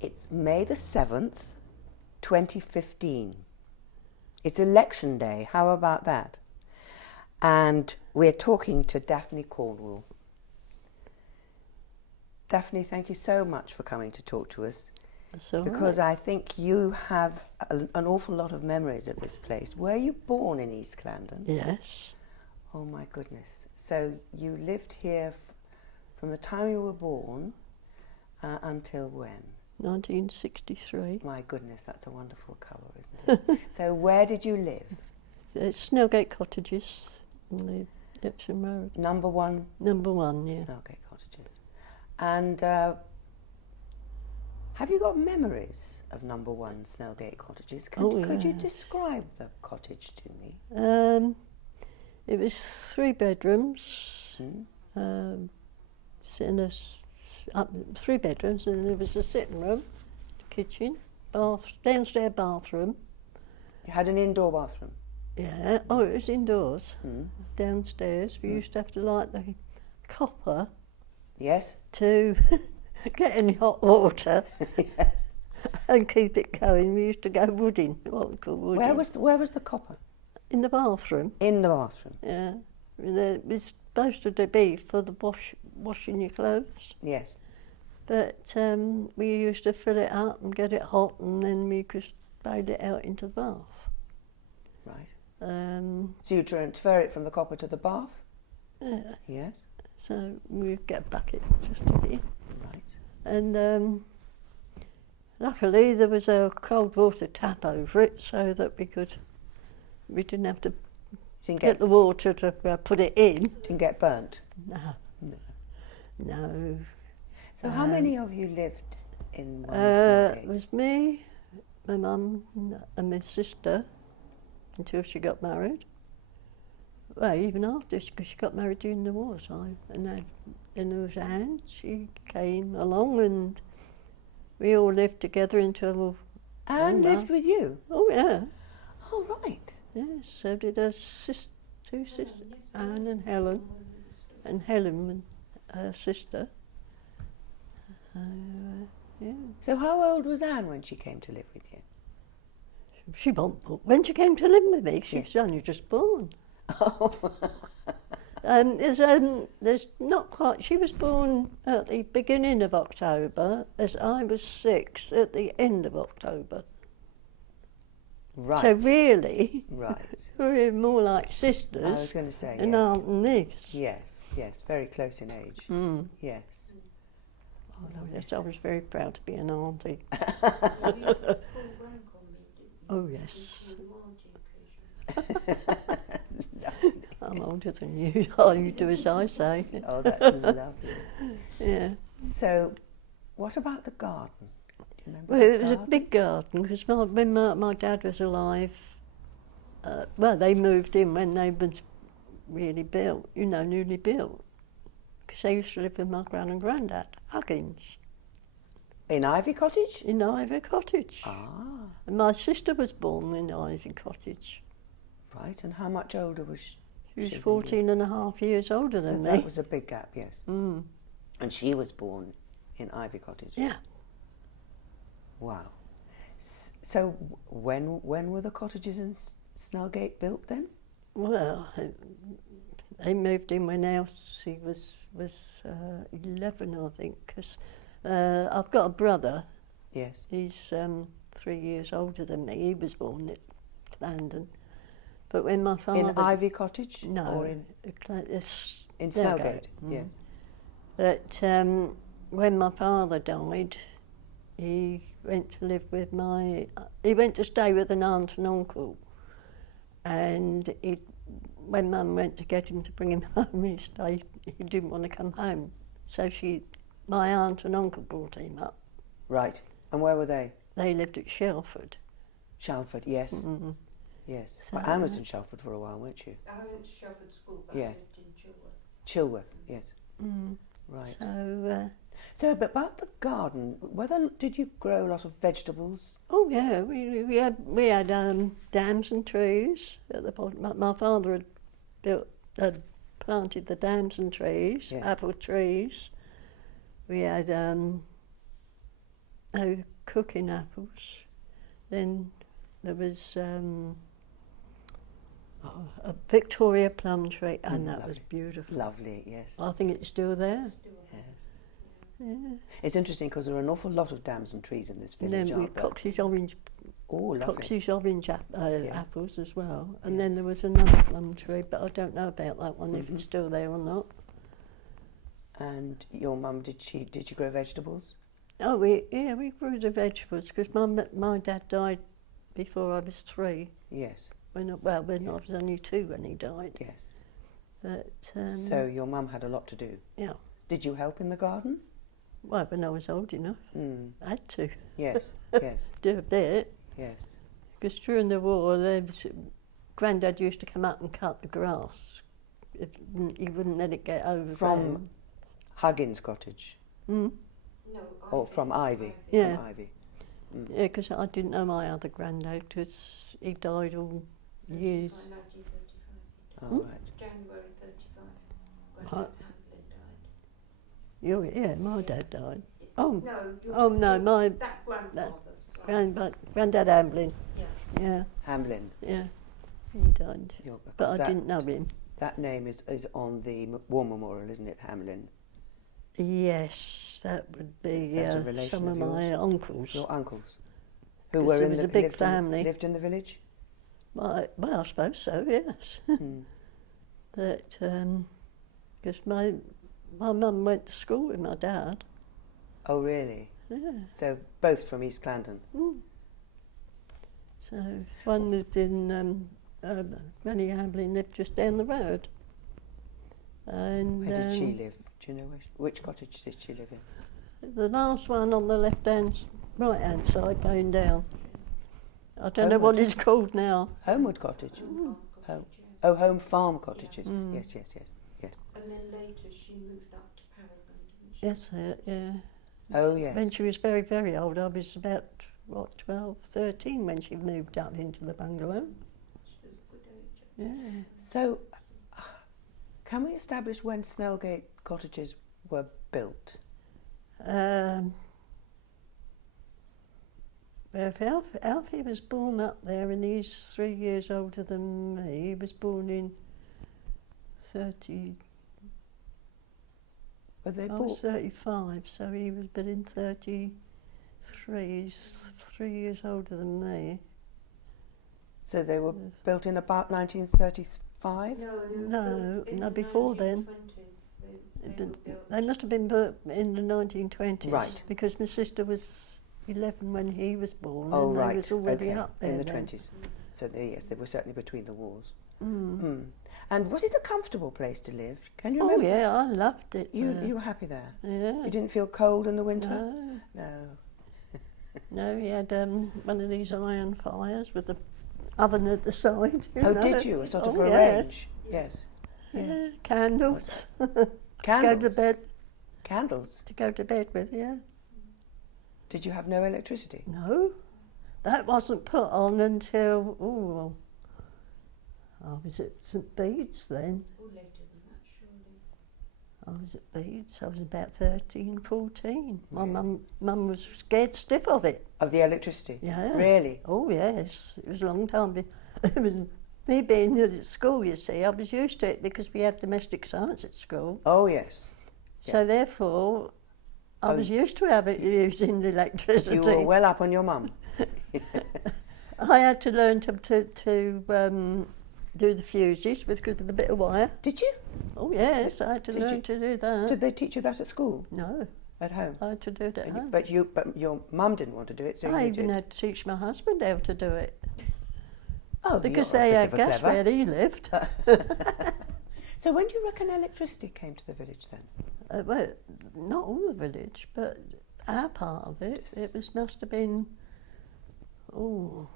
It's May the 7th, 2015. It's election day. How about that? And we're talking to Daphne Cornwall. Daphne, thank you so much for coming to talk to us. That's all because right. I think you have an awful lot of memories of this place. Were you born in East Clandon? Yes. Oh my goodness. So you lived here from the time you were born until when? 1963. My goodness, that's a wonderful cover, isn't it? So where did you live? It's Snellgate Cottages on the Epsom Road. Number 1? Number 1, yeah. Snellgate Cottages. And have you got memories of Number 1 Snellgate Cottages? Could you describe the cottage to me? It was 3 bedrooms, sitting 3 bedrooms, and there was a sitting room, kitchen, downstairs bathroom. You had an indoor bathroom? Yeah, oh, it was indoors. Downstairs, we used to have to light the copper. Yes. To get any hot water. Yes. And keep it going. We used to go wooding, what we call wooding. Where was the copper? In the bathroom. In the bathroom? Yeah. It was supposed to be for the washing your clothes. Yes. But we used to fill it up and get it hot, and then we could spade it out into the bath. Right. So you transfer it from the copper to the bath? Yeah. Yes. So we'd get a bucket just to get in. Right. And luckily there was a cold water tap over it, so that we didn't have to get the water to put it in. Didn't get burnt? No. So how many of you lived in Snellgate? It was me, my mum and my sister until she got married. Well, even after, because she got married during the war time. And then there was Anne, she came along, and we all lived together until... Anne lived with you? Oh, yeah. Oh, right. Yes, so did her 2 sisters, Anne and Helen. And Helen, her sister. Yeah. So how old was Anne when she came to live with you? She wasn't born. When she came to live with me, she was only just born. Oh. There's not quite. She was born at the beginning of October, as I was 6 at the end of October. Right. So really, right. we're more like sisters. I was going to say an yes. aunt and niece. Yes, yes, very close in age. Yes. Oh, yes, I was very proud to be an auntie. Oh yes. I'm older than you. Oh, you do as I say. Oh, that's lovely. Yeah. So, what about the garden? Do you remember Well, the it was a big garden, because when my dad was alive, well, they moved in when they was really built, newly built. Because they used to live with my gran and granddad, Huggins. In Ivy Cottage? In Ivy Cottage. Ah. And my sister was born in Ivy Cottage. Right, and how much older was she? She was 14 and a half years older than me. So that was a big gap, yes. And she was born in Ivy Cottage? Yeah. Wow. So when were the cottages in Snellgate built then? Well, they moved in when Elsie was 11, I think, because I've got a brother. Yes. He's 3 years older than me. He was born at London. But when my father... In Ivy Cottage? No, or in Snellgate. Yes. But when my father died, he went to live with he went to stay with an aunt and uncle. And when Mum went to get him to bring him home, he didn't want to come home. So my aunt and uncle brought him up. Right. And where were they? They lived at Shelford. Shelford, yes. Mm-hmm. Yes. So, well, Anne was in Shelford for a while, weren't you? I went to Shelford School, but Yeah. I lived in Chilworth. Chilworth, yes. Right. So, but about the garden, did you grow a lot of vegetables? oh yeah, we had dams and trees at the bottom. My father had planted the dams and trees, Yes. apple trees. We had cooking apples. Then there was a Victoria plum tree, and that was Lovely. beautiful. Lovely, yes. I think it's still there. Yes. Yeah. It's interesting because there are an awful lot of damson trees in this And village, then we aren't there? Cox's orange, Oh, lovely. Cox's orange Yeah. apples as well. And Yes. then there was another plum tree, but I don't know about that one, if Mhm. it's still there or not. And your mum, did she grow vegetables? Oh, we grew the vegetables because my dad died before I was 3. Yes, When I was only 2 when he died. yes. But So your mum had a lot to do. yeah, Did you help in the garden? well, when I was old enough, Mm. I had to Yes, yes, do a bit. yes. Because during the war, Grandad used to come up and cut the grass. He wouldn't let it get over. From Huggins Cottage, Mm. No, or from Ivy? Yeah. From Ivy. Mm. Yeah, because I didn't know my other granddad because he died all years. 1935. Oh, right. January 35. Right. Grandad Hamblin died. Yeah, my dad died. Oh, No, oh no, my that grandfather's son. Granddad Amblin. Yeah. Yeah, Hamblin. yeah, he died. Because But I that, didn't know him. That name is on the war memorial, isn't it, Hamlin? Yes, that would Is be that a relation some of of my yours? uncles. Your uncles? Who 'Cause were there in was the a big lived family. lived in the village? Well, I suppose so, yes. Mm. But because my mum went to school with my dad. Oh, really? Yeah. So both from East Clandon? Mm. So one lived in Granny Hamblin lived just down the road. And Where did she live? Do you know which cottage did she live in? the last one on the right hand side going down. I don't know what Homeward. it's called now. Homewood Cottage? Home Home. cottage, yeah. Oh, Home Farm Cottages. Mm. Yes, yes, yes, yes. And then later she moved up to Paragon, didn't she? That's it, yeah. Oh, yes. When she was very, very old, I was about, 12, 13 when she moved up into the bungalow. She was a good age. Yeah. So, can we establish when Snellgate cottages were built? Well, if Alfie was born up there and he's 3 years older than me, he was born in 30, Were they I bought? was 35, so he was but in 33, he's 3 years older than me. So they were built in about 1935? No, they were No, built in no, the before then. 1920s. They It were did- built. They must have been built in the 1920s. Right. Because my sister was 11 when he was born, Oh, and right. they was already okay. up there in the then. 20s. So yes, they were certainly between the wars. Mm. Mm. And was it a comfortable place to live? Can you Oh remember? yeah, I loved it. You there. you were happy there? Yeah. You didn't feel cold in the winter? No, No. no, he had one of these iron fires with the oven at the side. Oh, know. did you? A sort of Oh, a yeah. range? Yes. Yeah, Yes. candles. Candles? Go to bed. Candles? To go to bed with, yeah. Did you have no electricity? No, that wasn't put on until, I was at St Bede's then. Or later than that, surely. I was at Bede's, I was about 13, 14. My Really? mum was scared stiff of it. Of the electricity? Yeah. Really? Oh yes, it was a long time. It was me being at school, you see, I was used to it because we had domestic science at school. Oh, yes. So therefore, I Oh, was used to using the electricity. You were well up on your mum. I had to learn to do the fuses with a bit of wire. Did you? Oh yes, I had to Did learn you- to do that. Did they teach you that at school? No, At home? I had to do it at And you- home. but your mum didn't want to do it, so I you even did. had to teach my husband how to do it Oh, because you're a they bit had of a gas clever. where he lived. So when do you reckon electricity came to the village then? Well, not all the village, but our part of it. Yes. It must have been 12,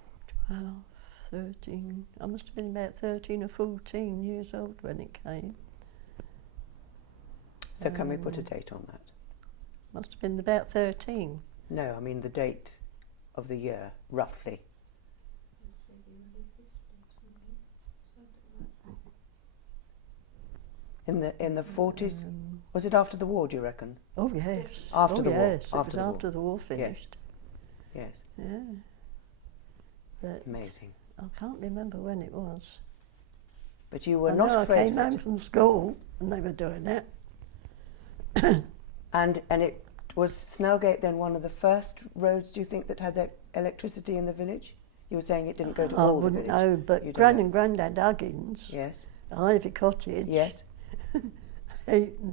13. I must have been about 13 or 14 years old when it came. So can we put a date on that? Must have been about 13. No, I mean the date of the year, roughly. Let's say the early 50s, maybe. In the 40s? Was it after the war, do you reckon? Oh yes. After oh, the war, yes. after it the was war. after the war finished. Yes. Yeah. But Amazing. I can't remember when it was. But you were I not know afraid I came of home it. from school and they were doing it. And it was Snellgate then one of the first roads, do you think, that had electricity in the village? You were saying it didn't go to I all the wouldn't village. know, You but don't Gran know. and Grandad Huggins, Yes. Ivy Cottage, Yes.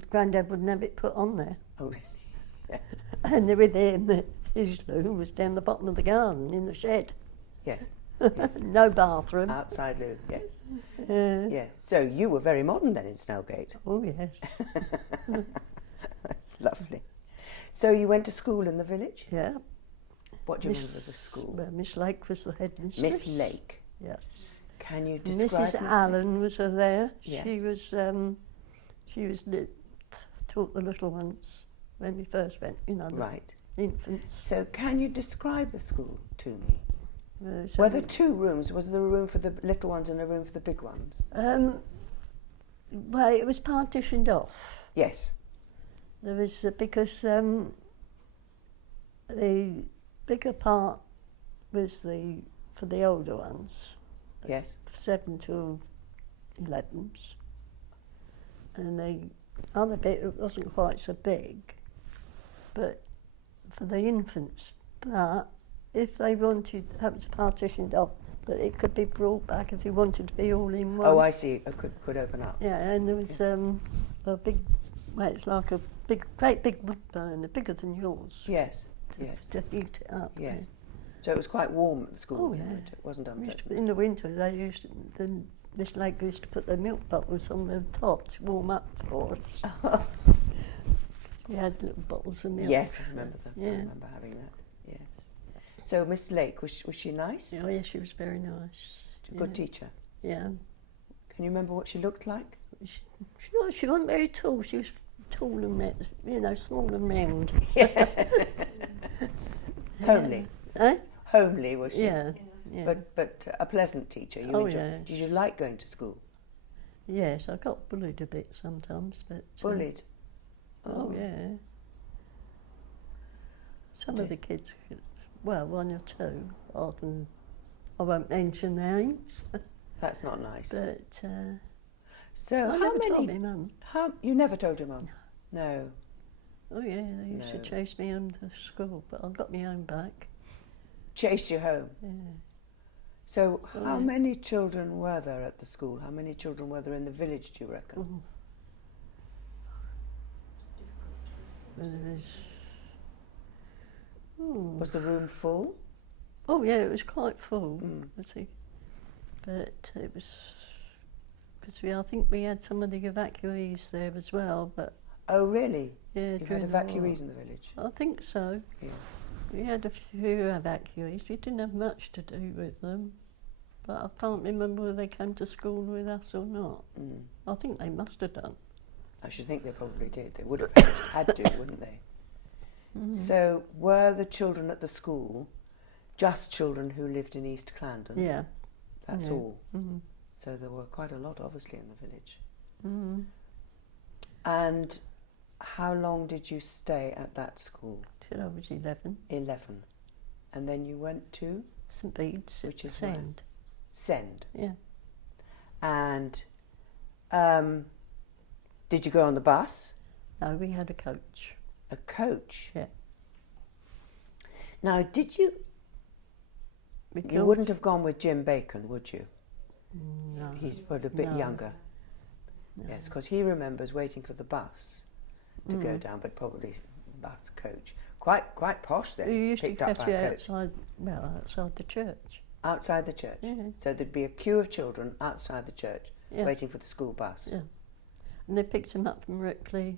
Grandad wouldn't have it put on there. Oh, really? Yes. And they were there, and his loo was down the bottom of the garden in the shed. Yes. No bathroom. Outside loo. Yes. Uh, Yes. So you were very modern then in Snellgate. Oh, yes. That's lovely. So you went to school in the village? Yeah. What do you remember of the school? Well, Miss Lake was the headmistress. Miss Lake. Yes. Can you describe Mrs. Miss Lake? Allen was there. Yes. She was taught the little ones when we first went, you know, the Right. infants. So can you describe the school to me? So Were there two rooms? Was there a room for the little ones and a room for the big ones? well, it was partitioned off. Yes. There was because the bigger part was for the older ones, Yes. 7 to 11s, and the other bit it wasn't quite so big, but for the infants. But if they wanted, that was partitioned off, but it could be brought back if you wanted to be all in one. Oh, I see. It could open up. Yeah, and there was a big, well, it's like a great big wood burner, bigger than yours, Yes. Yes. to heat it up. Yes. So it was quite warm at the school. Oh, yeah. It wasn't We used to- unpleasant. in the winter, Miss Lake used to put the milk bottles on the top to warm up for us. We had little bottles of milk. Yes, I remember that. Yeah. I remember having that. Yes. So Miss Lake, was she nice? Oh, yeah, she was very nice. A good Yeah. teacher. Yeah. Can you remember what she looked like? She wasn't very tall. She was tall and small and round. Homely. Eh? Homely was she? Yeah. Yeah. But a pleasant teacher. You Oh, enjoyed. yes. Did you like going to school? Yes, I got bullied a bit sometimes, but Bullied. Oh, yeah. Some of the kids, well, 1 or 2. I won't mention names, That's not nice. but So I how never many? told my mum. You never told your mum? No. Oh yeah, they used to No. chase me home to school, but I got my own back. Chase you home. Yeah. So Oh, how yeah. many children were there at the school? How many children were there in the village, do you reckon? Oh, there was, oh. Was the room full? Oh yeah, it was quite full. Mm. Was it? But it was because I think we had some of the evacuees there as well. But Oh, really? yeah, You had during the war. evacuees in the village? I think so. Yeah. We had a few evacuees. We didn't have much to do with them, but I can't remember whether they came to school with us or not. Mm. I think they must have done. I should think they probably did. They would have had to, wouldn't they? Mm. So were the children at the school just children who lived in East Clandon? Yeah. That's Yeah. all. Mm. So there were quite a lot, obviously, in the village. Mm. And how long did you stay at that school? Till I was 11. 11. And then you went to St Bede's at Which is where? Send. Send. Yeah. And did you go on the bus? No, we had a coach. A coach? Yeah. Now, did you... We You wouldn't have gone with Jim Bacon, would you? No. He's but a bit No. younger. No. Yes, because he remembers waiting for the bus to go Mm. down, but probably bus coach. Quite posh then, We used to picked up catch by you a coach. outside the church. Outside the church. Yeah. So there'd be a queue of children outside the church Yeah. waiting for the school bus. Yeah. And they picked him up from Ripley.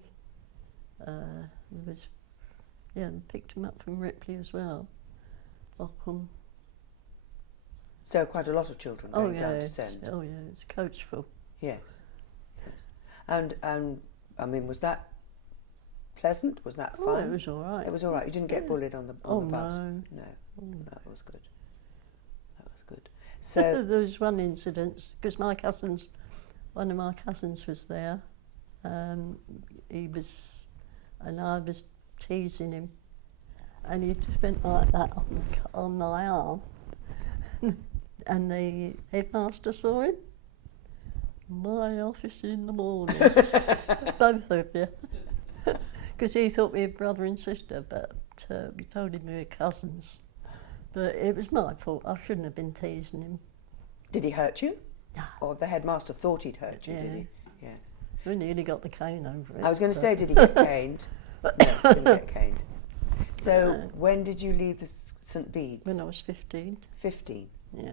They picked him up from Ripley as well. Ockham. So quite a lot of children Oh going yeah. down to Send. Oh yeah, it's a coach full. Yes. Yes. And I mean, was that pleasant? Was that fun? Oh, it was all right. It was all right. You didn't get Yeah. bullied on the Oh, bus. no. No, Mm. that was good. That was good. So There was one incident because one of my cousins was there. I was teasing him, and he just went like that on my arm. And the headmaster saw him. My office in the morning. Both of you. Because he thought we were brother and sister, but we told him we were cousins. But it was my fault. I shouldn't have been teasing him. Did he hurt you? No. Or the headmaster thought he'd hurt you, Yeah. did he? Yes. We nearly got the cane over it. I was going to but- say, did he get caned? No, he didn't get caned. So, No. when did you leave the St Bede's? When I was 15, 15. yeah.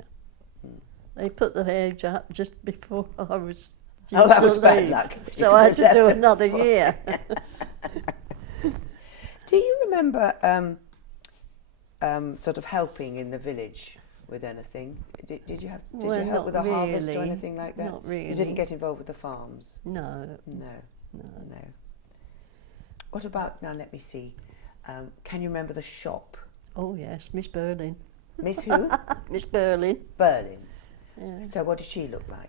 They put the age up just before I was due Oh, that to was bad leave. luck. You So I had could have to do left it another before. year. Do you remember sort of helping in the village with anything? Did you Well, help not with the harvest or really. anything like that? Not really. You didn't get involved with the farms? No, No, no. no. What about, now let me see, can you remember the shop? Oh yes, Miss Berlin. Miss who? Miss Berlin. Berlin. Yeah. So what did she look like?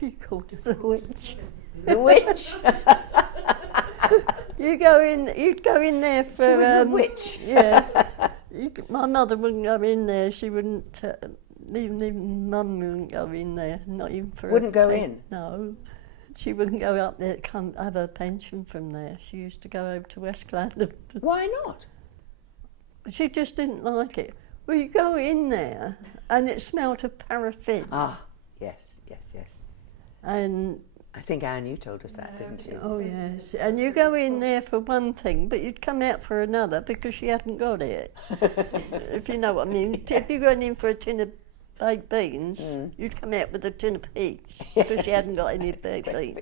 You called her the witch. The witch? You'd go in there for. She was a witch. Yeah. My mother wouldn't go in there. She wouldn't. Even Mum wouldn't go in there. Not even for. Wouldn't go in? No. She wouldn't go up there. Come have her pension from there. She used to go over to West London. Why not? She just didn't like it. Well, you go in there, and it smelt of paraffin. Ah, yes, yes, yes. And I think Anne, you told us that, didn't you? oh yes, and you go in there for one thing, but you'd come out for another because she hadn't got it. If you know what I mean. If you went in for a tin of baked beans, you'd come out with a tin of peas because she hadn't got any baked beans.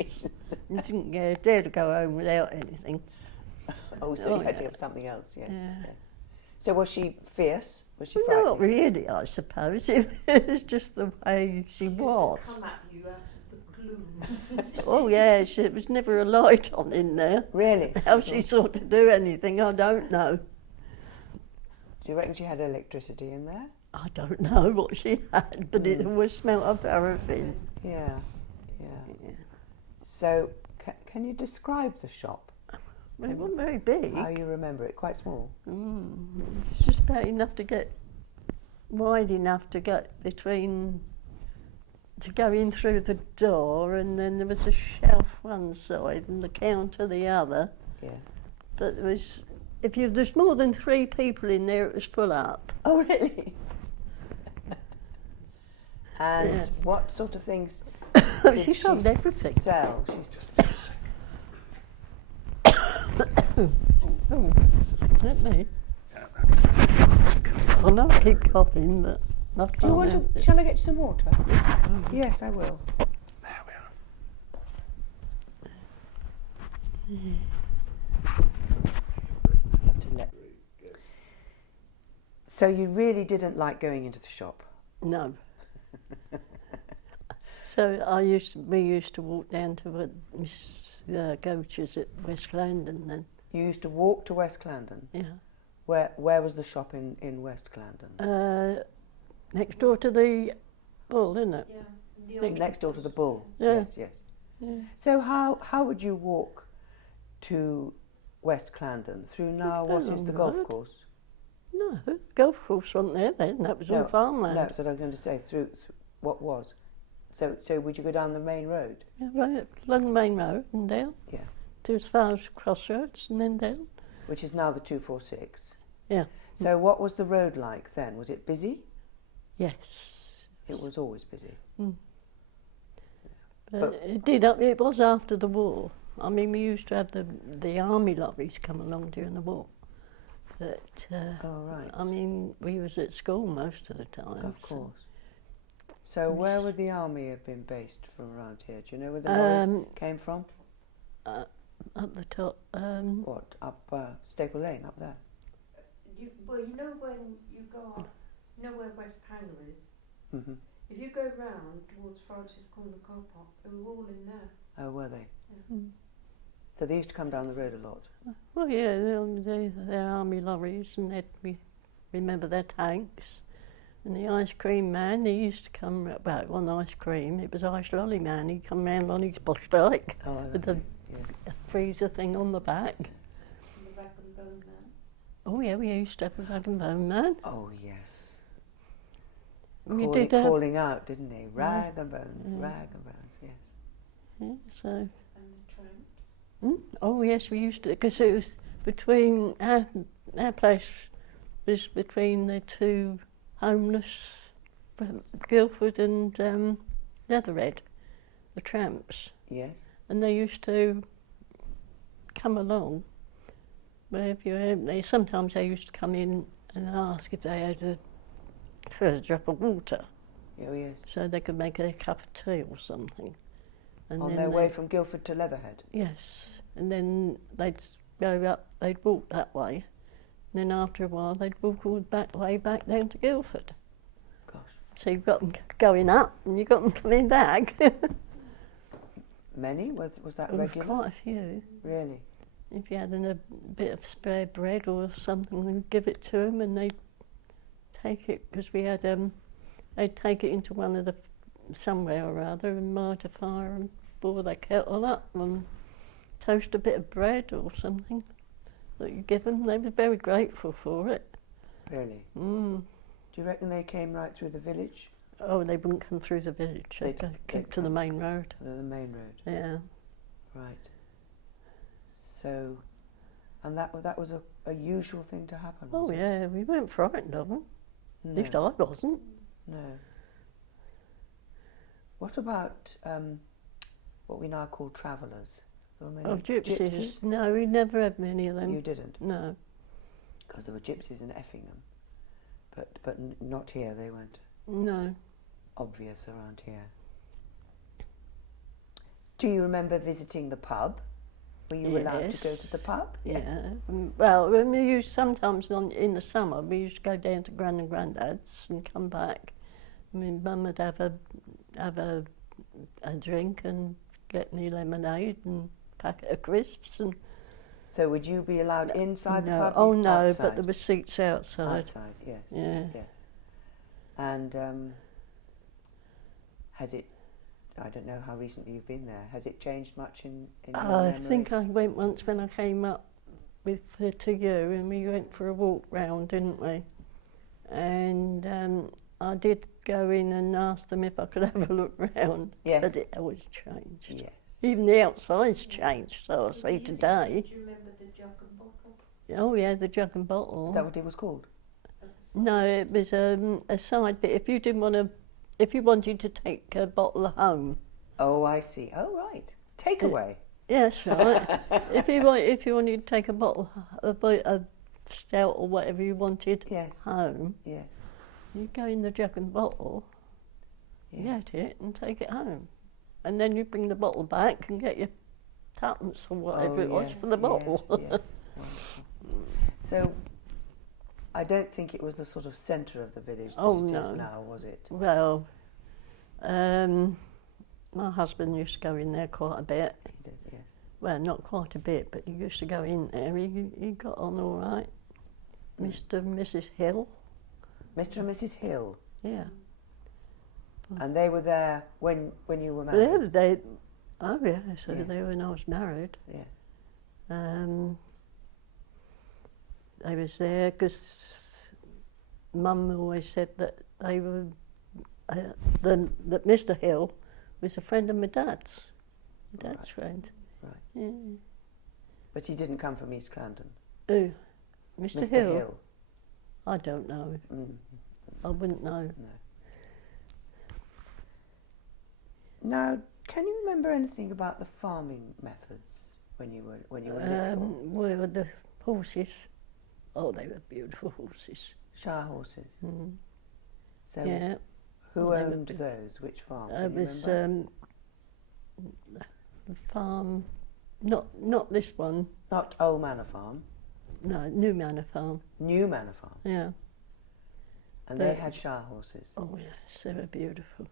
You didn't dare to go home without anything. Oh, so you had to yeah. have something else, yes, Yeah. yes. So was she fierce? Was she Well, frightening? not really, I suppose. It was just the way she was. Come at you out of the gloom. Oh yes, it was never a light on in there. Really? How she sought to do anything, I don't know. Do you reckon she had electricity in there? I don't know what she had, but it always smelt of paraffin. Yeah, yeah. So, can you describe the shop? Well, it wasn't very big. How you remember it? Quite small. It's just about enough to get wide enough to get between to go in through the door, and then there was a shelf one side and the counter the other. Yeah. But there was, there's more than 3 people in there, it was full up. Oh, really? And Yeah. what sort of things She sold everything. sell? Oh, let me. I know I keep coughing, but I Do you want can't to? Shall I get you some water? Yes, I will. There we are. Have to let. So you really didn't like going into the shop? No. So we used to walk down to Miss Goach's at West London then. You used to walk to West Clarendon. Yeah. Where was the shop in West Clarendon? Next door to the Bull, isn't it? Yeah. The old Next door to the Bull. Yeah. Yes, yes. Yeah. So how would you walk to West Clarendon? Through now go what is along the the golf road. course? No, golf course wasn't there then. That was all farmland. No, that's what I was going to say. Through what was? So would you go down the main road? Yeah, right along the main road and down Yeah. to as far as Crossroads and then down. Which is now the 246. Yeah. So what was the road like then? Was it busy? Yes. It was always busy. But it was after the war. I mean, we used to have the army lorries come along during the war. But, Oh, right. I mean, we was at school most of the time. Of course. So where would the army have been based from around here? Do you know where the lorries came from? Up the top. What? Up Staple Lane, up there? Well, you know when you go, you know where West Hanger is? Hmm. If you go round towards Francis Corner car park, they were all in there. Oh, were they? Yeah. So they used to come down the road a lot? Well, yeah, they're army lorries, and we remember their tanks. And the ice cream man, he used to come, well, it wasn't ice cream, it was ice lolly man. He'd come round on his bush bike Oh, with the yes. freezer thing on the back. On the back of the boat man. Oh yeah, we used to have a rag and bone man. Oh, yes. We Call did it, calling out, didn't he? Rag and bones, Yeah. rag and bones, yes. Yeah, so. And the tramps. Oh yes, we used to, because it was between our place was between the two homeless, Guildford and Leatherhead, the tramps, Yes. and they used to come along. Sometimes they used to come in and ask if they had a further drop of water, Oh, yes. so they could make a cup of tea or something. And On then their way from Guildford to Leatherhead? Yes, and then they'd go up, they'd walk that way, and then after a while they'd walk all the way back down to Guildford. Gosh. So you've got them going up and you've got them coming back. Many? Was that Oh, regular? quite a few. Really? If you had a bit of spare bread or something, we'd give it to them and they'd take it, because we had, they'd take it into one of the, somewhere or other, and light a fire and boil their kettle up and toast a bit of bread or something that you give them. They were very grateful for it. Really? Mm. Do you reckon they came right through the village? Oh, they wouldn't come through the village. They'd keep to the main road. The main road? Yeah. Right. So, and that was a usual thing to happen, was Oh it? yeah, we weren't frightened of them. No. At least I wasn't. No. What about what we now call travellers? There were many Oh, gypsies. No, we never had many of them. You didn't? No. Because there were gypsies in Effingham, but not here. They weren't No. obvious around here. Do you remember visiting the pub? Were you allowed to go to the pub? Yeah. Well, when we used sometimes in the summer, we used to go down to Gran and Grandad's and come back. I mean, Mum would have a drink and get me lemonade and packet of crisps and. So would you be allowed inside the pub? Oh no, outside? but there were seats outside. Outside, yes. Yeah. Yes. And has it? I don't know how recently you've been there. Has it changed much in your memory? I think I went once when I came up to you, and we went for a walk round, didn't we? And I did go in and ask them if I could have a look round. Yes. But it always changed. Yes. Even the outside's changed, so I see today. Do you remember the jug and bottle? Oh yeah, the jug and bottle. Is that what it was called? No, it was a side bit. If you wanted to take a bottle home. Oh, I see. Oh, right. Takeaway. Yes, right. if you wanted to take a bottle of stout or whatever you wanted Yes. home, Yes. you go in the jug and bottle, Yes. get it and take it home. And then you bring the bottle back and get your tuppence or whatever it was for the bottle. Yes, yes. Wonderful. So, I don't think it was the sort of centre of the village that it is now, was it? Well, my husband used to go in there quite a bit. He did, yes. Well, not quite a bit, but he used to go in there. He got on all right. Mr. and Mrs. Hill. Mr. and Mrs. Hill. Yeah. And they were there when you were married? They were when I was married. Yes. They was there because Mum always said that they were that Mr. Hill was a friend of my dad's. My dad's friend. Right. Yeah. But he didn't come from East Clarendon? Who? Mr. Hill? Hill. I don't know. Mm. I wouldn't know. No. Now, can you remember anything about the farming methods when you were little? Well, the horses. Oh, they were beautiful horses. Shire horses. Mm. So, Yeah. who Well, they were owned big. those? Which farm? It Can you was remember? the farm, not this one. Not Old Manor Farm. No, New Manor Farm. New Manor Farm. Yeah. And they But- had Shire horses. Oh yes, they were beautiful.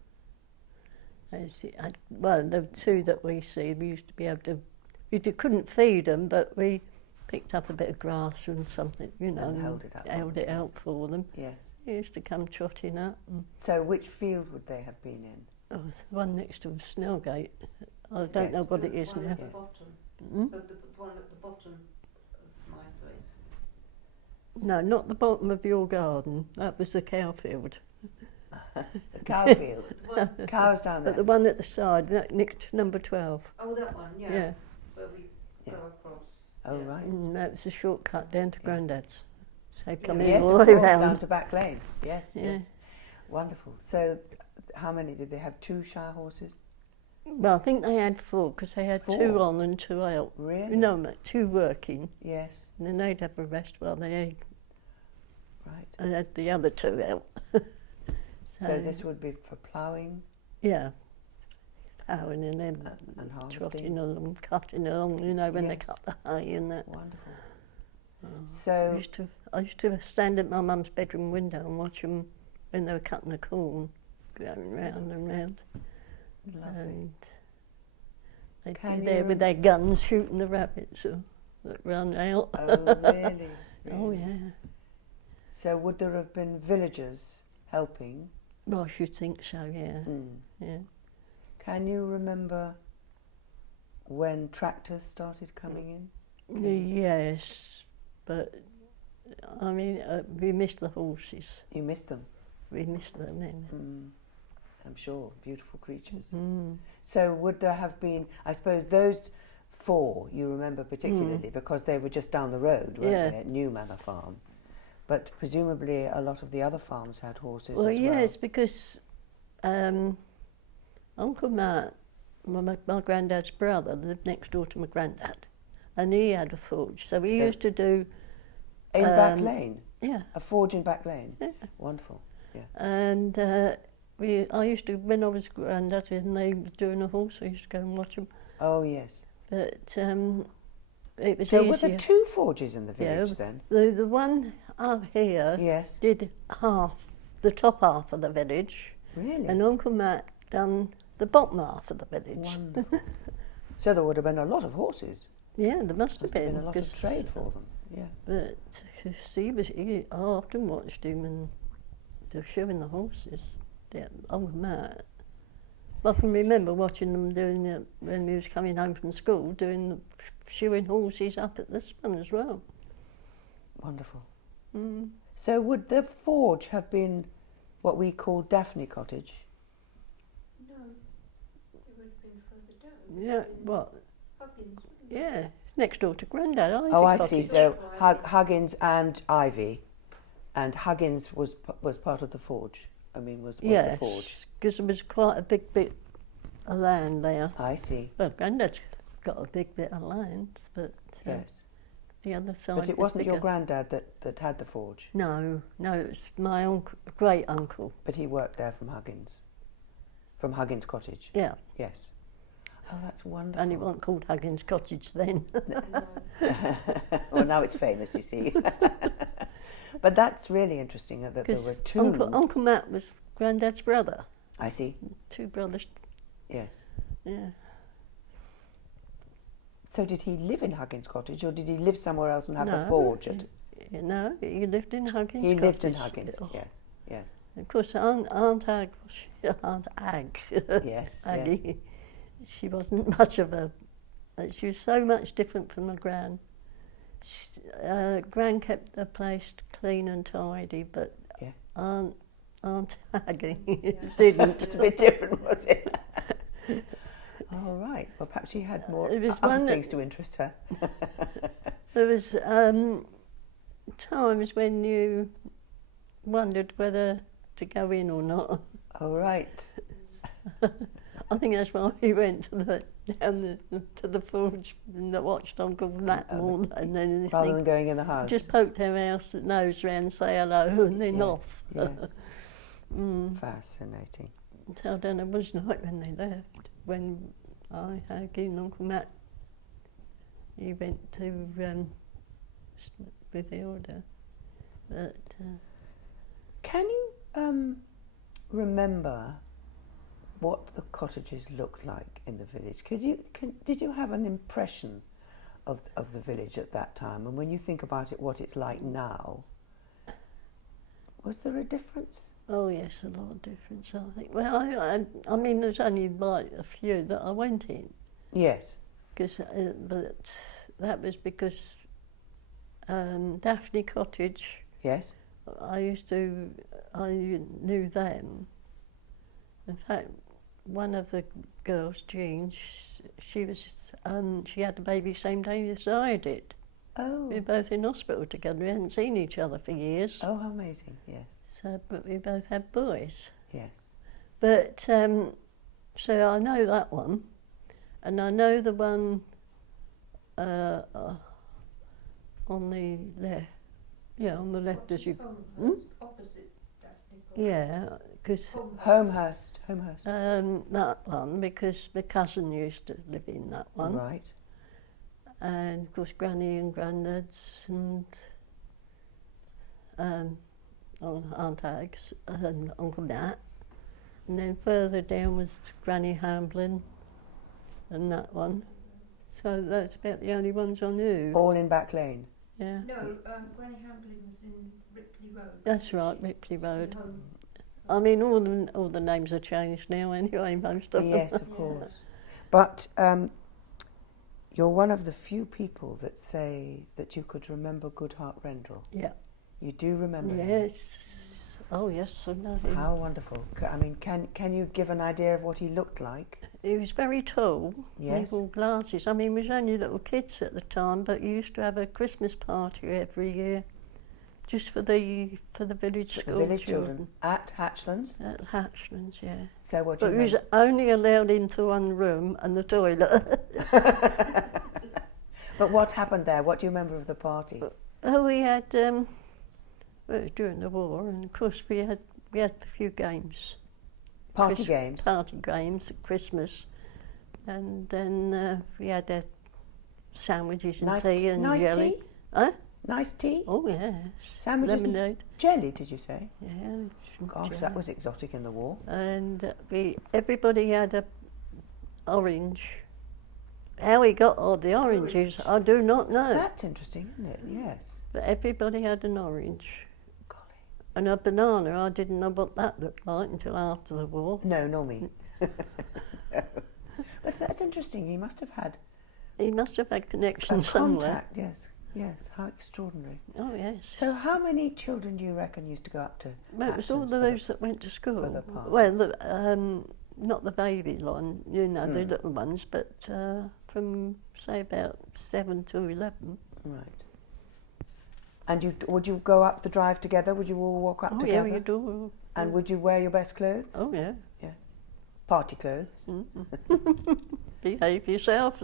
Well, the two that we see, we used to be able to. Couldn't feed them, but we picked up a bit of grass and something, you know, And held it up for held them, it out for them. Yes. They used to come trotting up. And, So, which field would they have been in? oh, there's one next to Snellgate. I don't know Yes. what it is one now. at the Yes. bottom. Hmm? The one at the bottom of my place. No, not the bottom of your garden. That was the cow field. The cow field. Well, Cows down But the there. one at the side, next to number 12. oh, that one, yeah. Yeah. Where we Yeah. go across. Oh, yeah. right. That was the shortcut down to Yeah. Grandad's. So come Yeah. in Yes, all of the course, way down round. to Back Lane. Yes, Yeah. yes. Wonderful. So, how many did they have? 2 Shire horses? Well, I think they had 4 because they had 2 4? on and 2 out. Really? No, 2 working, Yes. and then they'd have a rest while they Right. had the other 2 out. So this would be for ploughing Yeah, plowing and then and harvesting. trotting along, cutting along, you know, when they Yes. cut the hay and that. Wonderful. I So, used to stand at my mum's bedroom window and watch them when they were cutting the corn, going round and round. lovely. And they'd Can be there you with their guns shooting the rabbits that run out. Oh, really? Oh, Really? yeah. So, would there have been villagers helping? Well, I should think so, yeah. Mm. Yeah. Can you remember when tractors started coming in? Yes, but I mean, we missed the horses. You missed them. We missed them then. Mm. I'm sure, beautiful creatures. Mm. So would there have been, I suppose those 4 you remember particularly because they were just down the road, weren't Yeah. they, at New Manor Farm? But presumably a lot of the other farms had horses Well, as yes, because Uncle Matt, my granddad's brother, lived next door to my granddad, and he had a forge. So we So- used to do, In Back Um, Lane? yeah, A forge in Back Lane? Yeah. Wonderful. Yeah. and I used to, when I was granddad and they were doing a horse, I used to go and watch them. Oh, yes. But it was So easier. were there 2 forges in the Yeah, village then? The one up here Yes. did the top half of the village, Really? and Uncle Matt done the bottom half of the village. Wonderful. So there would have been a lot of horses. Yeah, there must have Must have been. been a lot of 'cause- trade for them. Yeah. But I often watched him and they were showing the horses. Yeah, old Matt. I can remember watching them doing it when he was coming home from school, shoeing horses up at the spun as well. Wonderful. Mm. So would the forge have been what we call Daphne Cottage? No, it would have been further down. Yeah, what? Huggins, wouldn't it? Yeah, it's next door to Grandad. Oh, I see. Cottage. So Huggins and Ivy, and Huggins was part of the forge. I mean, was the Yes, forge. because there was quite a big bit of land there. I see. Well, Grandad's got a big bit of land, but Yes. the other side. But it was wasn't your bigger. granddad that had the forge, No, it was my great uncle. but he worked there from Huggins Cottage. Yeah, Yes. Oh, that's wonderful. and it wasn't called Huggins Cottage then. No. Well, now it's famous, you see. But that's really interesting that there were 2. Uncle Matt was Grandad's brother. I see. 2 brothers. Yes. Yeah. So did he live in Huggins Cottage, or did he live somewhere else and have the No, forge? No, he lived in Huggins He Cottage. lived in Huggins. Oh, Yes. Yes. Of course, Aunt Ag, Yes. Aggie, she wasn't much of a. She was so much different from my Gran. Gran kept the place clean and tidy, but Yeah. Aunt Aggie didn't. It's a bit different, was it? Oh, right. Well, perhaps she had more It was other one that- things to interest her. There was times when you wondered whether to go in or not. Oh, right. I think that's why we went to the forge and watched Uncle Matt more than anything. Rather than going in the house. Just poked our nose round, say hello, and then Yeah, off. Yes. Mm. Fascinating. So I don't know, it was night when they left. When I had given Uncle Matt, he went to with the order. But Can you remember what the cottages looked like in the village? Did you have an impression of the village at that time? And when you think about it, what it's like now, was there a difference? oh yes, a lot of difference, I think. Well, I mean, there's only like a few that I went in, Yes. but that was because Daphne Cottage. Yes. I knew them. In fact, one of the girls, Jean, she had a baby same day as I did. Oh. We were both in hospital together. We hadn't seen each other for years. Oh, how amazing. Yes. So, but we both had boys. Yes. But so I know that one, and I know the one on the left. Yeah, on the left as you. Opposite Daphne Cornwall. Yeah, because Homehurst. that one, because my cousin used to live in that one. Right. And of course Granny and Grandad's and Aunt Ag's and Uncle Nat. And then further down was Granny Hamblin and that one. So that's about the only ones I knew. All in Back Lane. Yeah. No, Granny Hamblin was in Ripley Road. That's right, Ripley Road. Home. I mean, all the names are changed now anyway, most of them. Yes, of course. But you're one of the few people that say that you could remember Goodhart Rendell. Yeah. You do remember him? Yes. Oh, yes, I know him. How wonderful. I mean, can you give an idea of what he looked like? He was very tall, Yes. with all glasses. I mean, we was only little kids at the time, but he used to have a Christmas party every year, just for the village The school village children. At Hatchlands? At Hatchlands, yeah. So what do But you we was remember? only allowed into one room and the toilet. But what happened there? What do you remember of the party? Oh, we had well, it was during the war, and of course we had a few games. Party games? Party games at Christmas, and then we had sandwiches and Nice tea and nice jelly. tea? Huh? Nice tea? Oh yes. Sandwiches and Lemonade. jelly, did you say? Yeah. Gosh, that was exotic in the war. And everybody had a orange. How we got all the oranges, I do not know. That's interesting, isn't it? Yes. But everybody had an orange. Golly. And a banana, I didn't know what that looked like until after the war. No, nor me. But that's interesting. He must have had He must have had a connections somewhere. contact. Yes, yes. How extraordinary. Oh yes. So, how many children do you reckon used to go up to? Well, it was all Hatchlands of for those that went to school. the party? Well, not the baby line, the Mm. little ones, but from say about 7 to 11. Right. And would you go up the drive together? Would you all walk up Oh together? yeah, you do. And would you wear your best clothes? Oh yeah. Party clothes? Behave yourself.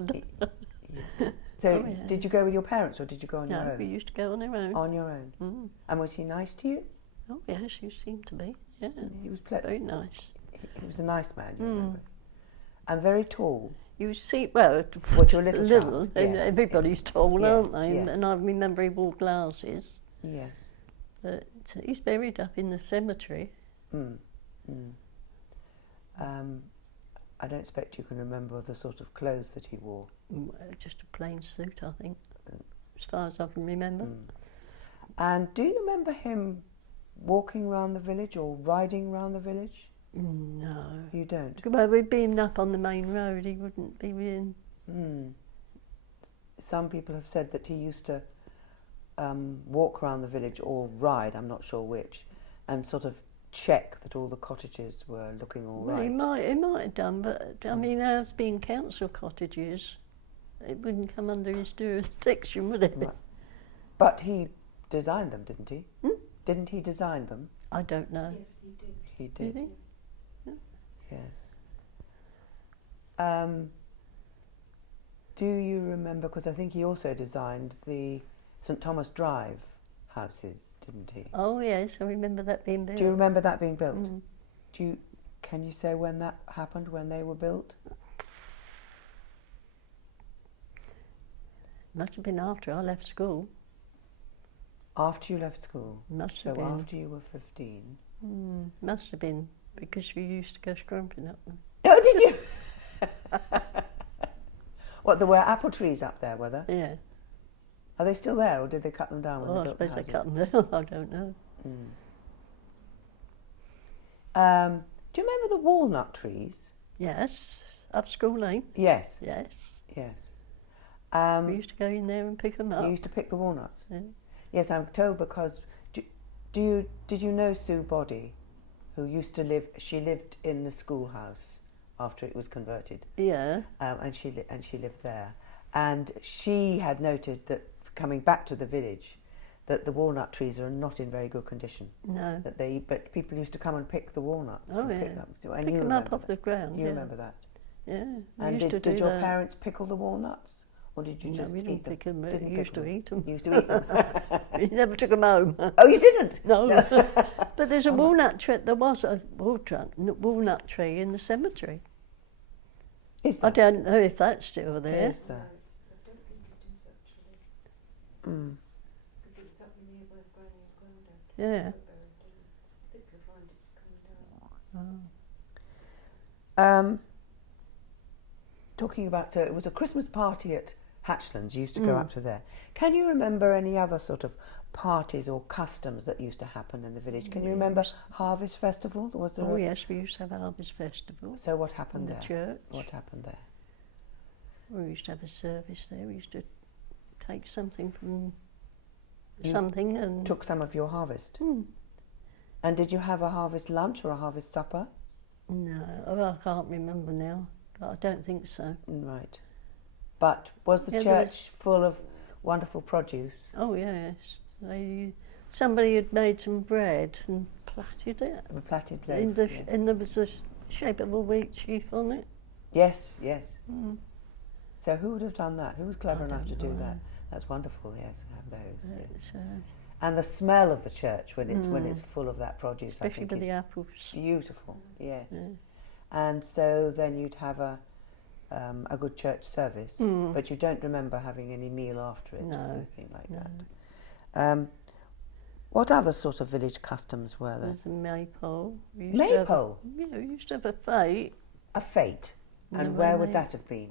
So, Oh, yeah. did you go with your parents or did you go on your No, own? we used to go on our own. On your own. Mm. And was he nice to you? Oh yes, you seem to be. Yeah, He was very nice. He was a nice man, you Mm. remember? And very tall. You see, well, What, you were a little child? and Yes. everybody's tall, Yes, aren't they? yes. And I remember he wore glasses. Yes. But he's buried up in the cemetery. Mm. Mm. I don't expect you can remember the sort of clothes that he wore. Just a plain suit, I think, as far as I can remember. Mm. And do you remember him walking around the village or riding around the village? No. You don't? Well, we'd been up on the main road, he wouldn't be in. Mm. Some people have said that he used to walk around the village or ride, I'm not sure which, and sort of check that all the cottages were looking all Well, right. he might have done, but I mean, ours being council cottages, it wouldn't come under his jurisdiction, would it? Right. But he designed them, didn't he? Hmm? Didn't he design them? I don't know. Yes, he did. He Did did. he? Yes. Do you remember, because I think he also designed the St Thomas Drive houses, didn't he? Oh yes, I remember that being built. Do you remember that being built? Mm. Can you say when that happened, when they were built? Must have been after I left school. After you left school? Must So have been. after you were 15? Must have been, because we used to go scrumping up them. Oh, did you? What, there were apple trees up there, were there? Yeah. Are they still there, or did they cut them down when Well, they I built the suppose they houses? cut them down. I don't know. Do you remember the walnut trees? Yes, up School Lane. Yes, Yes. yes. We used to go in there and pick them up. You used to pick the walnuts? Yeah. Yes, I'm told because did you know Sue Body, who used to live? She lived in the schoolhouse after it was converted. Yeah. And she lived there, and she had noted that coming back to the village, that the walnut trees are not in very good condition. No. But people used to come and pick the walnuts. Oh, yeah. And Pick them up off the ground. You yeah. remember that? Yeah. we And used to did do your that. parents pickle the walnuts, or did you No, just we didn't eat them? pick them. We Didn't used pickle to eat them. You used to eat them. We never took them home. Oh, you didn't? No. But there's a walnut tree. There was a walnut tree in the cemetery. Is I that? don't know if that's still there. Is that? I don't think it is actually. Mm. Because it was up near where Granny and Grandad Yeah. were buried. And I think you'll find it's coming down. Oh. Talking about, so it was a Christmas party at Hatchlands. You used to go up to there. Can you remember any other sort of parties or customs that used to happen in the village? Can you remember Harvest Festival? Was there Oh a- yes, we used to have a harvest festival So what in happened the there? church. What happened there? We used to have a service there. We used to take something from You something and Took some of your harvest. Hmm. And did you have a harvest lunch or a harvest supper? No, I can't remember now, but I don't think so. Right. But was the Yeah, there church full of wonderful produce? Oh yes, somebody had made some bread and plaited it. A plaited loaf? In the yes. and there was a shape of a wheat sheaf on it. Yes, yes. Mm. So who would have done that? Who was clever I enough to don't do know. that? That's wonderful, yes, to have those. Yes. It's, And the smell of the church when it's full of that produce, especially I think with is the apples. beautiful. Yes. Yeah. And so then you'd have a good church service, but you don't remember having any meal after it No, or anything like no. that. What other sort of village customs were there? There's a maypole. We used to have Maypole? yeah, we used to have a fete. A fete. No, And when where would they- that have been?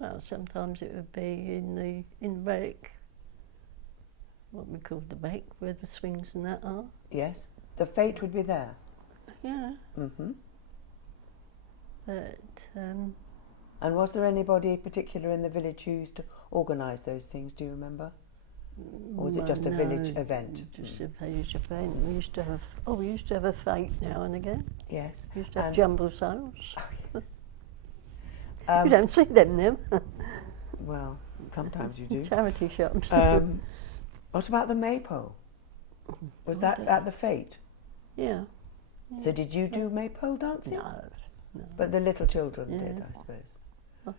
Well, sometimes it would be in the wreck, what we call the wreck, where the swings and that are. Yes. The fete would be there. Yeah, Hmm. but And was there anybody particular in the village who used to organise those things? Do you remember? Or was it well, just a no, village event? Just a village event. We used to have a fete now and again. Yes. We used to have And- jumble sales. Um, You don't see them now. Well, sometimes you do. Charity shops. What about the maypole? Was that at the fete? yeah. So did you do maypole dancing? No. But the little children did, Yeah. I suppose. Oh.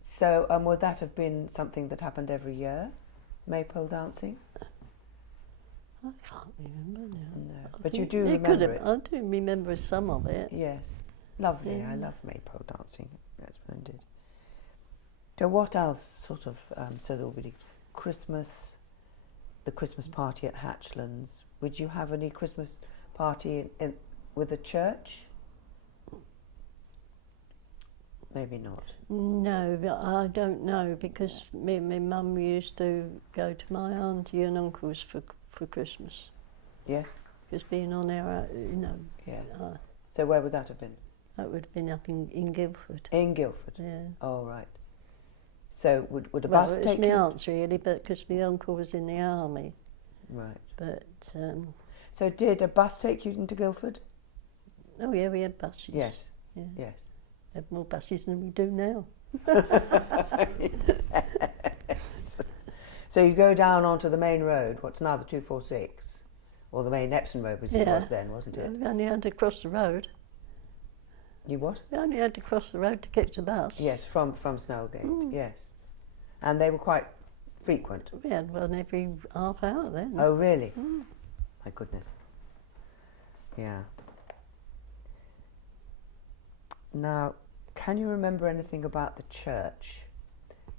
So would that have been something that happened every year? Maypole dancing? I can't remember now. No. I But you think do could remember have- it? I do remember some of it. Yes. Lovely. I Yeah. love maypole dancing. That's splendid. So what else sort of, so there will be Christmas, the Christmas party at Hatchlands. Would you have any Christmas party with the church? Maybe not. No, but I don't know because me and my mum used to go to my auntie and uncle's for Christmas. Yes? Just being on our, Yes. uh, So where would that have been? that would have been up in Guildford. In Guildford? Yeah. Oh, right. So would a Well, bus it's take my you? aunt's really, but because my uncle was in the army. Right. But So did a bus take you into Guildford? oh yeah, we had buses. Yes. Yeah. Yes. We had more buses than we do now. So you go down onto the main road, what's now the 246, or the main Epsom road, which it Yeah. was then, wasn't it? We only had to cross the road. You what? We only had to cross the road to get to the bus. Yes, from Snellgate, yes. And they were quite frequent. We had one every half hour then. Oh, really? My goodness. Yeah. Now, can you remember anything about the church?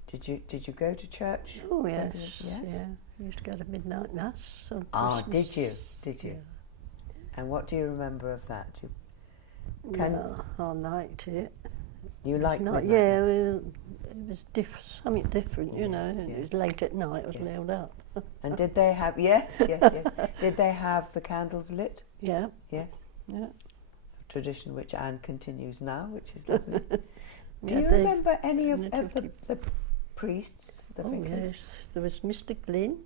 Did you go to church? Oh yes, Yes? yeah. We used to go to midnight mass on Ah, Christmas. did you? Did you? Yeah. And what do you remember of that? Can Yeah, I liked it. you like Not, midnight yeah, mass? it was something different, you know. Yes, It yes. was late at night. I was Yes. nailed up. And did they have yes? Did they have the candles lit? Yeah, Yes. yeah. Tradition which Anne continues now, which is lovely. Do Yeah, you they- remember any of nativity. the priests, the Oh vicars? yes, there was Mr. Glynn.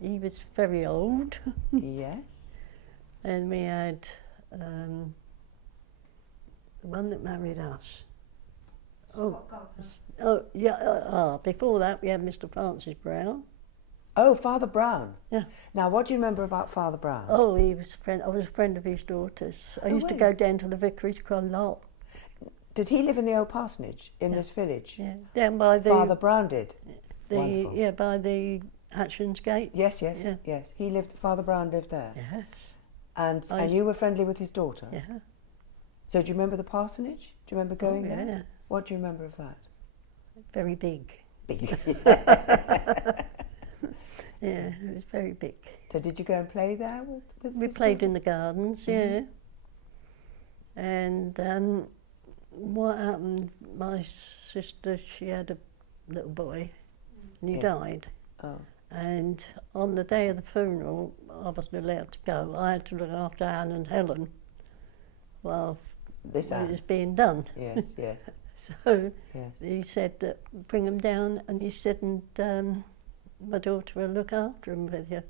He was very old. Yes. And we had the one that married us. Scott Gardner. Oh yeah. Before that, we had Mr. Francis Brown. Oh, Father Brown. Yeah. Now, what do you remember about Father Brown? Oh, he was a friend. I was a friend of his daughter's. I Oh, used to were go you? down to the vicarage quite a lot. Did he live in the old parsonage in this village? Yeah, down by the Father Brown did? Wonderful. by the Hatchins Gate. Yes, yes, Yeah. yes. Father Brown lived there. Yes. And you were friendly with his daughter? Yeah. So do you remember the parsonage? Do you remember going yeah. there? What do you remember of that? Very big. Big. Yeah, it was very big. So did you go and play there with We his played daughter? in the gardens, yeah. And what happened, my sister, she had a little boy, and he Yeah. died. Oh. And on the day of the funeral, I wasn't allowed to go. I had to look after Anne and Helen while This it Anne? was being done. Yes, yes, So yes. he said that bring them down, and he said, and my daughter will look after them with you.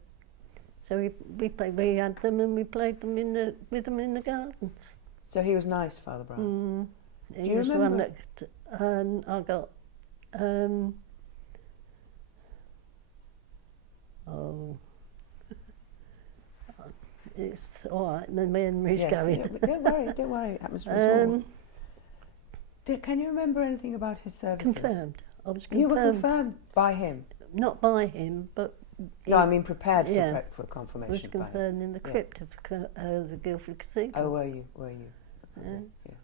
So we had them, and we played them with them in the gardens. So he was nice, Father Brown. He you was the one remember- that I got. Oh, it's all right. The memory's Yes, going. yeah, don't worry. It happens to us all. Can you remember anything about his services? Confirmed. I was You were confirmed. confirmed by him? Not by him, but No, I mean prepared for, Yeah. for I was confirmation by him. confirmed in the Yeah. crypt of the Guildford Cathedral. Oh, were you? Yeah. Yes.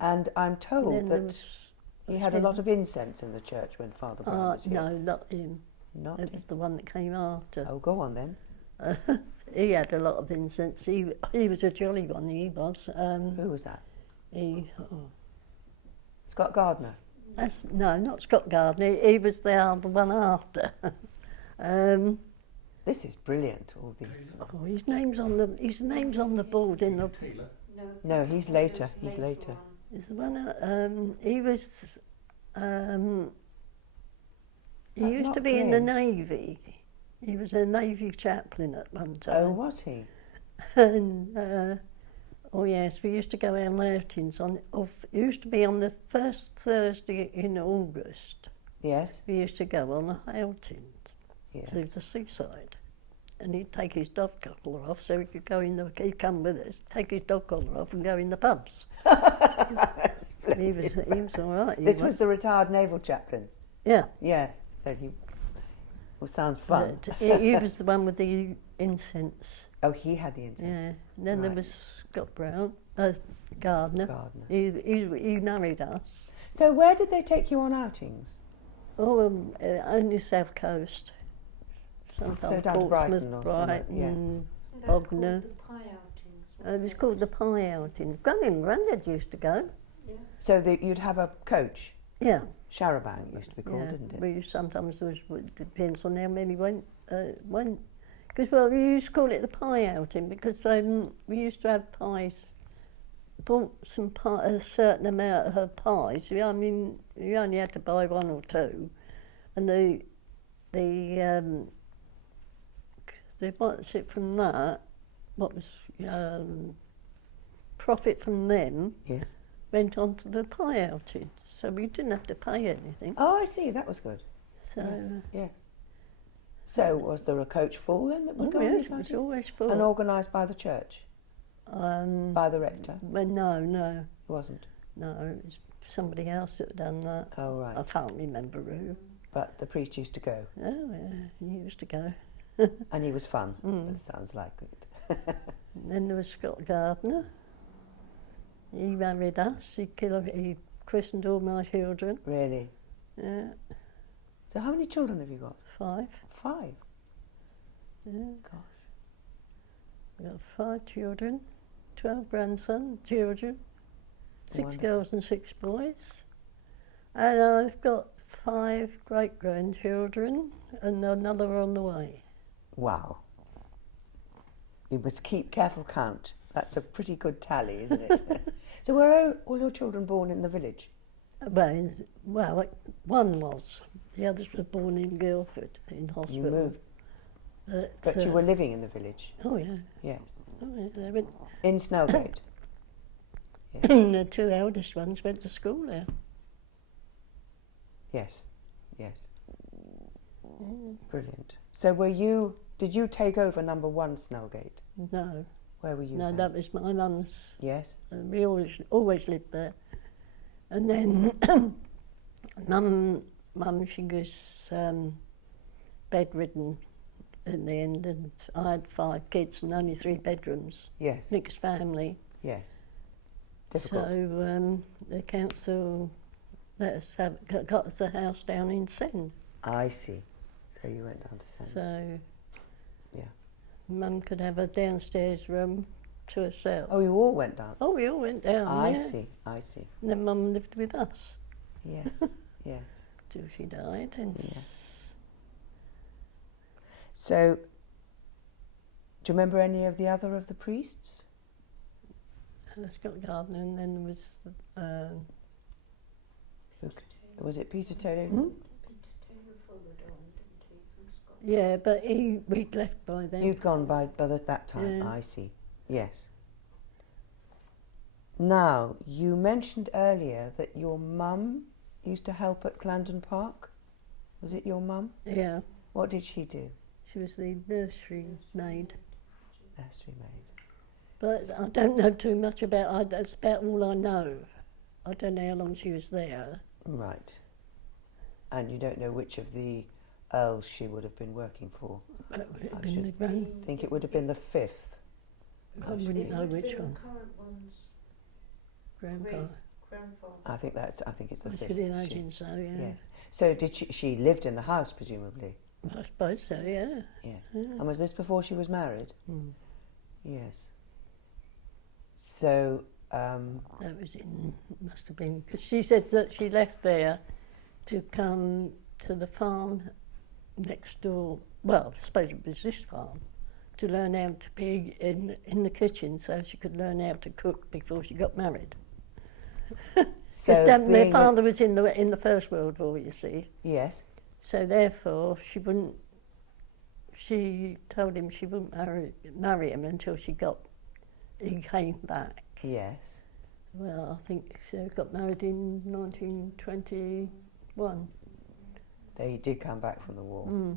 And I'm And told then there that was he had a lot of incense in the church when Father Brown was here. no, not him. Not It was the one that came after. Oh, go on then. He had a lot of incense. He was a jolly one. He was. Who was that? Scott Gardner. No, not Scott Gardner. He was the one after. This is brilliant. All these. His name's on the board in the. Taylor. No, he's later. Those He's later. on. Is the one. He was. He Not used to be in the Glyn. Navy. He was a Navy chaplain at one time. Oh, was he? And oh yes, we used to go our outings on. It used to be on the first Thursday in August. Yes. We used to go on a outing Yeah. to the seaside, and he'd take his dog collar off so he could go in the. He'd come with us, take his dog collar off, and go in the pubs. He was all right. he This was the retired naval chaplain. Yeah. Yes. That he. Well, sounds fun. But he was the one with the incense. Oh, he had the incense. Yeah. And then there Right. was Scott Brown, Gardner. Gardner. He married us. So where did they take you on outings? Oh, only South Coast. So Sometimes down to Portsmouth, Brighton or somewhere, Brighton, yeah. Isn't that Bognor. called the pie outings? It was called the pie outing. Grandad used to go. Yeah. So that you'd have a coach. Yeah. Charabanc used to be called, Yeah. didn't it? We sometimes there was, it depends on how many went. Because we used to call it the pie outing because we used to have pies. Bought some a certain amount of pies. I mean, you only had to buy one or two, and the what's it from that? What was profit from them Yes. went on to the pie outing, so we didn't have to pay anything. Oh, I see. That was good. So Yes. Yes. So was there a coach full then that would go on yes, these it was outings? always full. And organised by the church, by the rector? Well, no, It wasn't. it was somebody else that had done that. Oh, right. I can't remember who. But the priest used to go, Oh, yeah, he used to go. and he was fun. Mm. That sounds like it. And then there was Scott Gardner. He married us. He christened all my children. Really. Yeah, So how many children have you got? 5. 5. Yeah, Gosh. I got 5 children, 12 children, 6 Wonderful. girls and 6 boys. And I've got 5 great-grandchildren and another on the way. Wow. You must keep careful count. That's a pretty good tally, isn't it? So were all your children born in the village? Well, one was. The others were born in Guildford, in hospital. You moved, but you were living in the village. Oh, yeah. Yes. Oh, yeah. They went, In Snellgate. the two eldest ones went to school there. Yes. Yes. Brilliant. So did you take over number 1 Snellgate? No. Where were you No, then? that was my mum's. Yes. We always lived there. And then mum, she was bedridden in the end, and I had 5 kids and only 3 bedrooms. Yes. Mixed family. Yes. Difficult. So the council got us a house down in Sen. I see. So you went down to Sen. So Yeah. Mum could have a downstairs room to herself. Oh, you all went down. Oh, we all went down. I yeah. see. I see. And then Mum lived with us Yes. Yes. till she died. And Yes. So, do you remember any of the priests? Scott Gardner, and then there was. Was it Peter Taylor? Hmm? Peter Taylor followed on, didn't he, from Scotland? Yeah, but we'd left by then. You'd gone by that time. Yeah. I see. Yes. Now, you mentioned earlier that your mum used to help at Clarendon Park. Was it your mum? Yeah, What did she do? she was the nursery maid. Nursery maid. But I don't know too much about. That's about all I know. I don't know how long she was there. Right. And you don't know which of the earls she would have been working for? That would have I been should the grand. I think it would have been the 5th. I wouldn't know which The one. current one's Grandpa. grandfather. I think it's the I 5th. should imagine so. Yeah. Yes. So did she lived in the house presumably? I suppose so. Yeah. Yes. Yeah. And was this before she was married? Mm. Yes. So That was must have been, because she said that she left there to come to the farm next door. Well, I suppose it was this farm, to learn how to be in the kitchen so she could learn how to cook before she got married. so Because their being father was in the First World War, you see. yes. So therefore, she told him she wouldn't marry him until he came back. Yes. Well, I think they got married in 1921. They did come back from the war. Mm.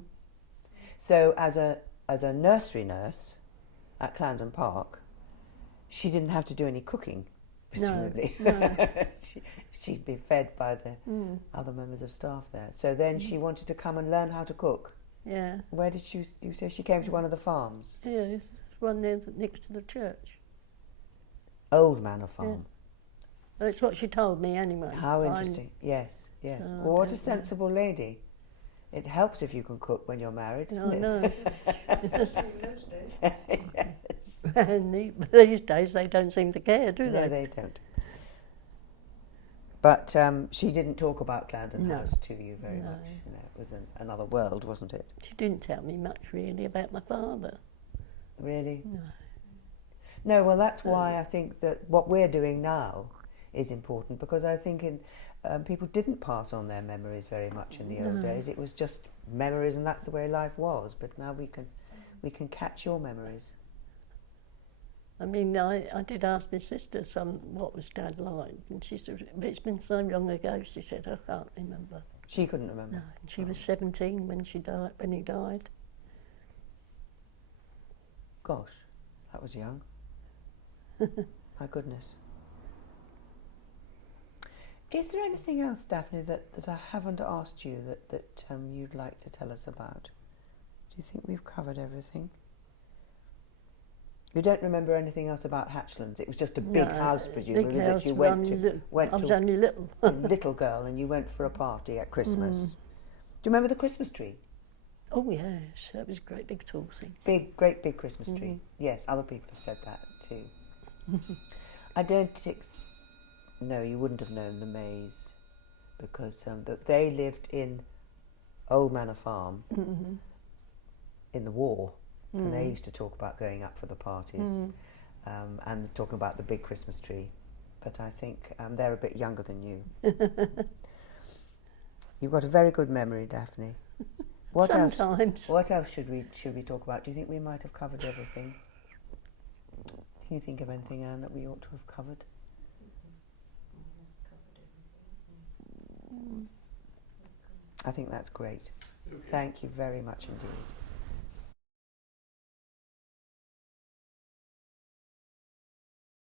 So as a nursery nurse at Clarendon Park, she didn't have to do any cooking, presumably. No. She'd be fed by the other members of staff there. So then she wanted to come and learn how to cook. Yeah. Where did you say she came to one of the farms? Yeah, it's one there next to the church. Old Manor Farm. That's what she told me anyway. How interesting. Yes, yes. So I Well, what a don't know. sensible lady. It helps if you can cook when you're married, doesn't it? No. Especially in those days. Yes. And these days they don't seem to care, do No, they? they don't. But she didn't talk about Clarendon No. House to you very No. much. You know, it was another world, wasn't it? She didn't tell me much really about my father. Really? No. No, well, that's why I think that what we're doing now is important, because I think people didn't pass on their memories very much in the old No. days. It was just memories, and that's the way life was. But now we can catch your memories. I mean, I did ask my sister what was Dad like, and she said, it's been so long ago, she said, I can't remember. She couldn't remember. No, and she was 17 when he died. Gosh, that was young. My goodness. Is there anything else, Daphne, that I haven't asked you that you'd like to tell us about? Do you think we've covered everything? You don't remember anything else about Hatchlands? It was just a big house, presumably, that you went to. I was only little. A little girl, and you went for a party at Christmas. Do you remember the Christmas tree? Oh yes, that was a great big tall thing. Great big Christmas tree. Yes, other people have said that too. I don't. No, you wouldn't have known the Mays, because they lived in Old Manor Farm in the war, and they used to talk about going up for the parties and talking about the big Christmas tree. but I think they're a bit younger than you. You've got a very good memory, Daphne. Sometimes. What else should we talk about? Do you think we might have covered everything? Can you think of anything, Anne, that we ought to have covered? I think that's great. Okay. Thank you very much indeed.